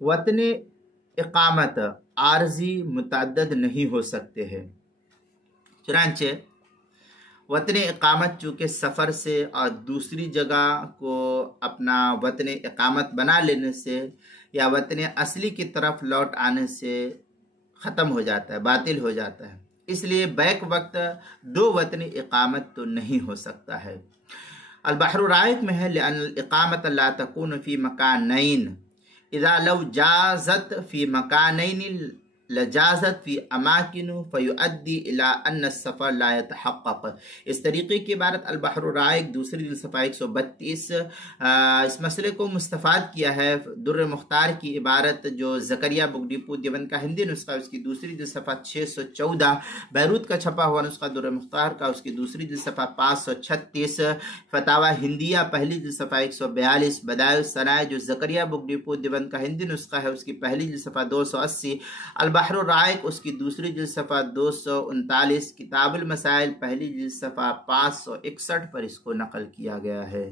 وطن اقامت عارضی متعدد نہیں ہو سکتے ہیں۔ چنانچہ وطن اقامت چونکہ سفر سے اور دوسری جگہ کو اپنا وطن اقامت بنا لینے سے یا وطن اصلی کی طرف لوٹ آنے سے ختم ہو جاتا ہے، باطل ہو جاتا ہے، اس لیے بیک وقت دو وطن اقامت تو نہیں ہو سکتا ہے۔ البحر الرائق میں ہے لأن الاقامت لا تكون في مكانين اذا لو جازت في مكانين لجازت في اماکن فیؤدی الى ان السفر لا يتحقق۔ اس طریقے کی عبارت البحر الرائق دوسری جلد صفحہ 132 اس مسئلے کو مستفاد کیا ہے۔ در مختار کی عبارت جو زکریا بک ڈپو دیوبند کا ہندی نسخہ اس کی دوسری جلد صفحہ 614، بیروت کا چھپا ہوا نسخہ در مختار کا اس کی دوسری جلد صفحہ 536، فتاوی ہندیہ پہلی جلد صفحہ 142، بدائع الصنائع جو زکریا بک ڈپو دیوبند کا ہندی نسخہ ہے اس کی پہلی جلد صفحہ 280، البحر الرائق اس کی دوسری جلد صفحہ 239، کتاب المسائل پہلی جلد صفحہ 561 پر اس کو نقل کیا گیا ہے۔